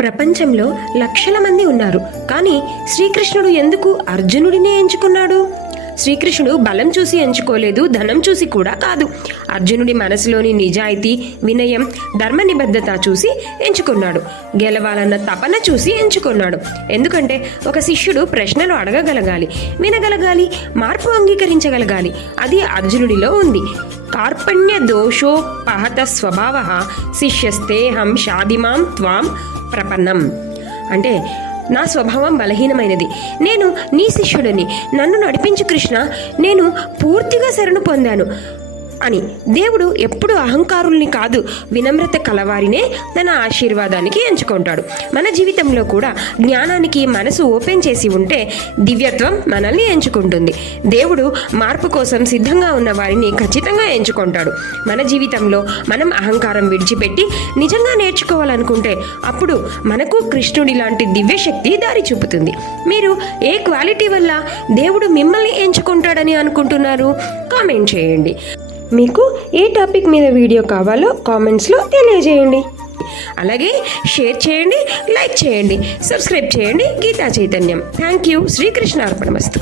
ప్రపంచంలో లక్షల మంది ఉన్నారు. కానీ శ్రీకృష్ణుడు ఎందుకు అర్జునుడినే ఎంచుకున్నాడు? శ్రీకృష్ణుడు బలం చూసి ఎంచుకోలేదు ధనం చూసి కూడా కాదు. అర్జునుడి మనసులోని నిజాయితీ వినయం ధర్మ నిబద్ధత చూసి ఎంచుకున్నాడు. గెలవాలన్న తపన చూసి ఎంచుకున్నాడు. ఎందుకంటే ఒక శిష్యుడు ప్రశ్నలు అడగగలగాలి వినగలగాలి మార్పు అంగీకరించగలగాలి. అది అర్జునుడిలో ఉంది. కార్పణ్య దోషోపహత స్వభావ శిష్యస్తేహం షాదిమాం త్వాం ప్రపన్నం. అంటే నా స్వభావం బలహీనమైనది. నేను నీ శిష్యుడిని. నన్ను నడిపించు కృష్ణ నేను పూర్తిగా శరణు పొందాను. అని. దేవుడు ఎప్పుడు అహంకారుల్ని కాదు వినమ్రత కలవారినే తన ఆశీర్వాదానికి ఎంచుకుంటాడు. మన జీవితంలో కూడా జ్ఞానానికి మనసు ఓపెన్ చేసి ఉంటే దివ్యత్వం మనల్ని ఎంచుకుంటుంది. దేవుడు మార్పు కోసం సిద్ధంగా ఉన్న వారిని ఖచ్చితంగా ఎంచుకుంటాడు. మన జీవితంలో మనం అహంకారం విడిచిపెట్టి నిజంగా నేర్చుకోవాలనుకుంటే అప్పుడు మనకు కృష్ణుడి లాంటి దివ్యశక్తి దారి చూపుతుంది. మీరు ఏ క్వాలిటీ వల్ల దేవుడు మిమ్మల్ని ఎంచుకుంటాడని అనుకుంటున్నారు? కామెంట్ చేయండి. మీకు ఏ టాపిక్ మీద వీడియో కావాలో కామెంట్స్లో తెలియజేయండి. అలాగే షేర్ చేయండి లైక్ చేయండి సబ్స్క్రైబ్ చేయండి. గీతా చైతన్యం. Thank you Srikrishna అర్పణమస్తు